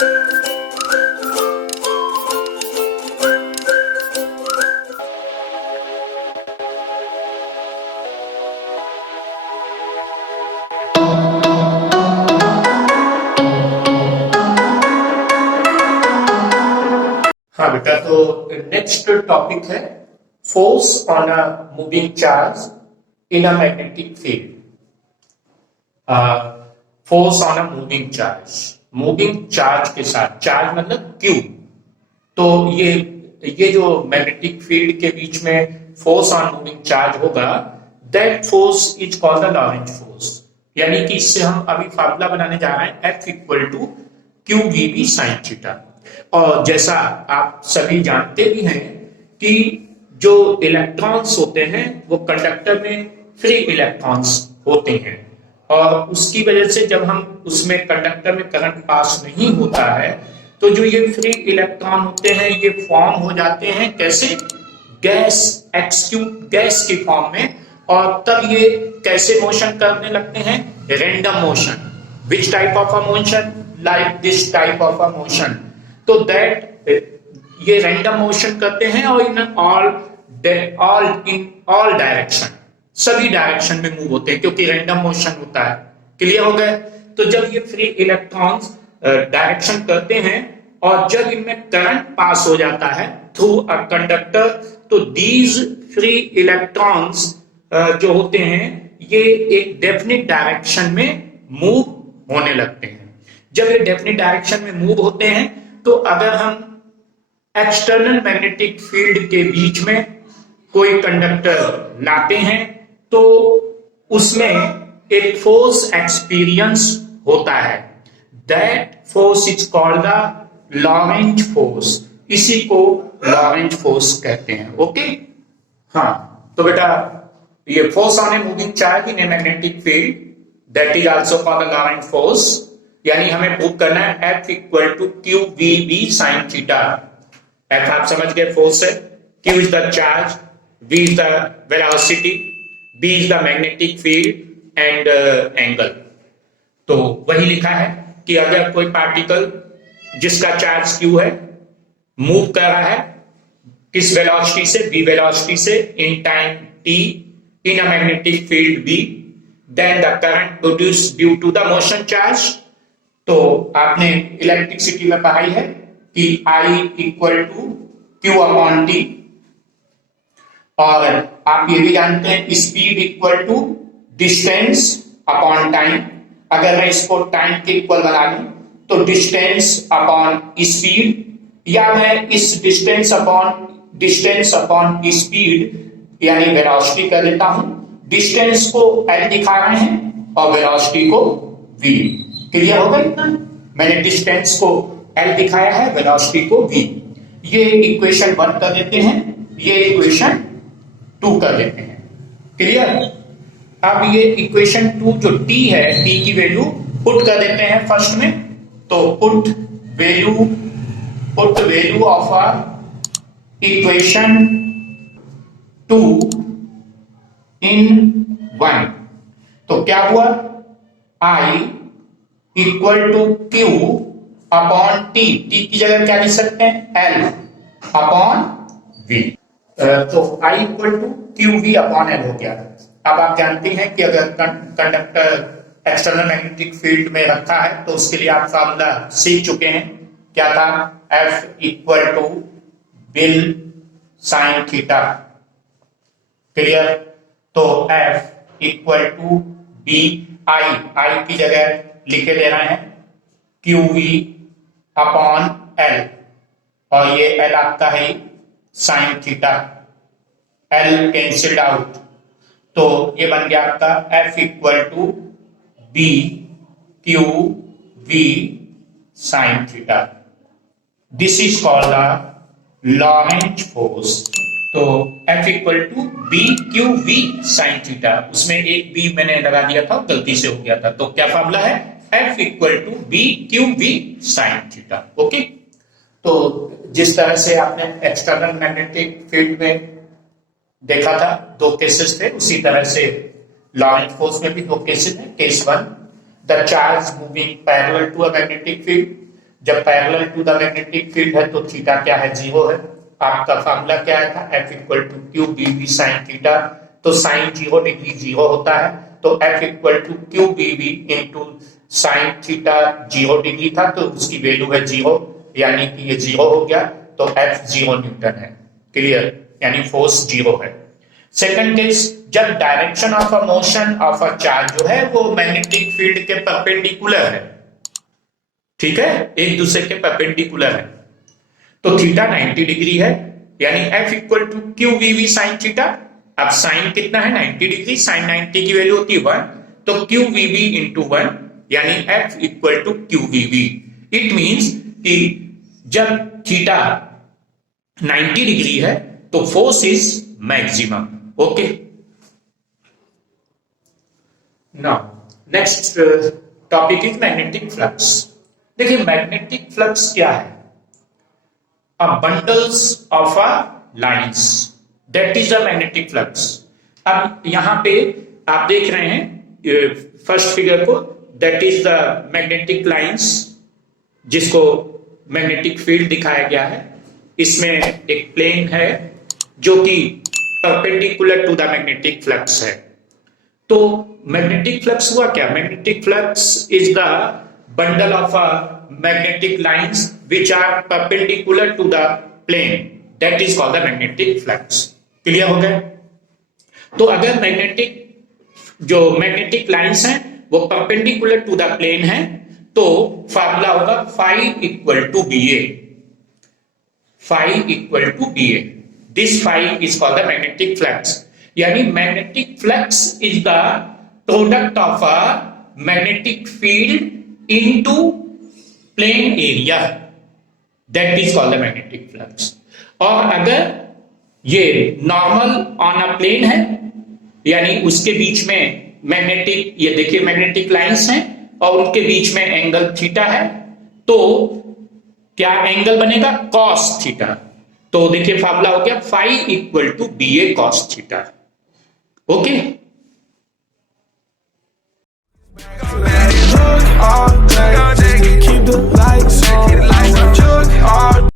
हाँ बेटा, तो नेक्स्ट टॉपिक है force on a moving charge in a magnetic field. Force on a moving charge के साथ, चार्ज मतलब क्यू। तो ये जो मैग्नेटिक फील्ड के बीच में फोर्स ऑन मूविंग चार्ज होगा, that force is called the Lorentz force. यानी कि इससे हम अभी फार्मूला बनाने जा रहे हैं F equal to Q V B sine theta. और जैसा आप सभी जानते भी हैं कि जो इलेक्ट्रॉन्स होते हैं वो कंडक्टर में फ्री इलेक्ट्रॉन्स होते हैं, और उसकी वजह से जब हम उसमें कंडक्टर में करंट पास नहीं होता है तो जो ये फ्री इलेक्ट्रॉन होते हैं ये फॉर्म हो जाते हैं कैसे? गैस, एक्सक्यूट गैस की फॉर्म में। और तब ये कैसे मोशन करने लगते हैं? Random motion. Which type of a motion? Like this type of a motion. तो दैट ये रैंडम मोशन करते हैं और इन ऑल डायरेक्शन, सभी डायरेक्शन में मूव होते हैं क्योंकि रैंडम मोशन होता है। क्लियर हो गए? तो जब ये फ्री इलेक्ट्रॉन्स डायरेक्शन करते हैं और जब इनमें करंट पास हो जाता है थ्रू अ कंडक्टर, तो दीज फ्री इलेक्ट्रॉन्स जो होते हैं ये एक डेफिनिट डायरेक्शन में मूव होने लगते हैं। जब ये डेफिनिट डायरेक्शन में मूव होते हैं तो अगर हम एक्सटर्नल मैग्नेटिक फील्ड के बीच में कोई कंडक्टर लाते हैं तो उसमें एक फोर्स एक्सपीरियंस होता है। That force is called the Lorentz force. इसी को लॉरेंज फोर्स कहते हैं। ओके, हाँ। तो बेटा ये force on a moving charge in a magnetic field that is also called the Lorentz force. यानी हमें प्रूव करना है F equal to Q V B sine theta. F आप समझ गए, फोर्स है, Q is the charge, V is the velocity, B is the magnetic field and angle. तो वही लिखा है कि अगर कोई पार्टिकल जिसका चार्ज Q है मूव कर रहा है किस वेलोसिटी से? V वेलोसिटी से in time t in a magnetic field B, then the current produced due to the motion charge. तो आपने इलेक्ट्रिसिटी में पढ़ाई है कि I equal to Q upon T, और आप ये भी जानते हैं speed equal to distance upon time. अगर मैं इसको टाइम के इक्वल बना लूं तो डिस्टेंस अपॉन स्पीड, या मैं इस डिस्टेंस अपॉन स्पीड यानी वेलोसिटी कर देता हूं। डिस्टेंस को L दिखा रहे हैं और वेलोसिटी को V। क्लियर हो गया इतना? मैंने डिस्टेंस को L दिखाया है, वेलोसिटी को V। ये इक्वेशन 1 कर देते हैं, ये इक्वेशन 2 कर देते हैं। क्लियर? अब ये इक्वेशन 2 जो t है, t की वैल्यू पुट कर देते हैं फर्स्ट में। तो put value of a equation 2 in 1। तो क्या हुआ? I equal to Q upon T, T की जगह क्या लिख सकते हैं? L upon V. तो I equal to Q V upon L हो गया। अब आप जानते हैं कि अगर कंडक्टर एक्सटर्नल मैग्नेटिक फील्ड में रखा है तो उसके लिए आप फार्मूला सीख चुके हैं। क्या था? F equal to BIL sine theta. Clear? तो F equal to B I की जगह लिखे ले रहे हैं क्यू वी अपॉन एल, और ये एल आपका है sine theta, L cancelled out. तो ये बन गया आपका F equal to B Q V sine theta. This is called the Lorentz force. तो F equal to B Q V sine theta, उसमें एक बी मैंने लगा दिया था, गलती से हो गया था। तो क्या फार्मूला है? F equal to B Q V sine theta. Okay, तो जिस तरह से आपने एक्सटर्नल मैग्नेटिक फील्ड में देखा था, 2 केसेस थे, उसी तरह से लॉरेंज फोर्स में भी 2 केसेस हैं। Case 1, the charge moving parallel to a magnetic field, जब parallel to the magnetic field है तो थीटा क्या है, 0 है। आपका फार्मूला क्या आया था, F equal to Q B V sine theta, तो साइन 0 डिग्री 0 होता है, तो F equal to Q B V into sine theta 0 degree था, तो उसकी वैल्यू है 0, यानी कि ये 0 हो गया, तो F 0 न्यूटन है। क्लियर, यानी फोर्स 0 है। सेकंड केस, जब direction of a motion of a charge जो है वो मैग्नेटिक फील्ड के परपेंडिकुलर है, ठीक है, एक दूसरे के परपेंडिकुलर है, तो थीटा 90 डिग्री है, यानी F equal to Q V V sine theta. अब साइन कितना है, 90 डिग्री, साइन 90 की वैल्यू होती है 1, तो क्यू वी वी इंटू 1, यानी F equal to Q V V. It means कि जब थीटा 90 डिग्री है तो force is maximum. Okay, now next topic is magnetic flux. देखिए मैग्नेटिक फ्लक्स क्या है, a bundles of a lines, that is the magnetic flux। अब यहां पे आप देख रहे हैं फर्स्ट फिगर को, that is the magnetic lines, जिसको मैग्नेटिक फील्ड दिखाया गया है। इसमें एक प्लेन है जो कि perpendicular to the magnetic flux है। तो मैग्नेटिक फ्लक्स हुआ क्या, magnetic flux is the bundle of magnetic lines which are perpendicular to the plane, that is called the magnetic flux। Clear हो गया। तो अगर मैग्नेटिक लाइंस हैं वो परपेंडिकुलर टू द प्लेन है, तो फार्मूला होगा phi equal to B A, phi equal to B A. This phi is called the magnetic flux, यानी magnetic flux is the product of a magnetic field into plane area, that is called the magnetic flux। और अगर ये normal on a plane है, यानी उसके बीच में magnetic, ये देखिए मैग्नेटिक लाइंस हैं और उनके बीच में एंगल थीटा है, तो क्या एंगल बनेगा, कॉस थीटा। तो देखिए फार्मूला हो गया phi equal to B A cos theta. Okay,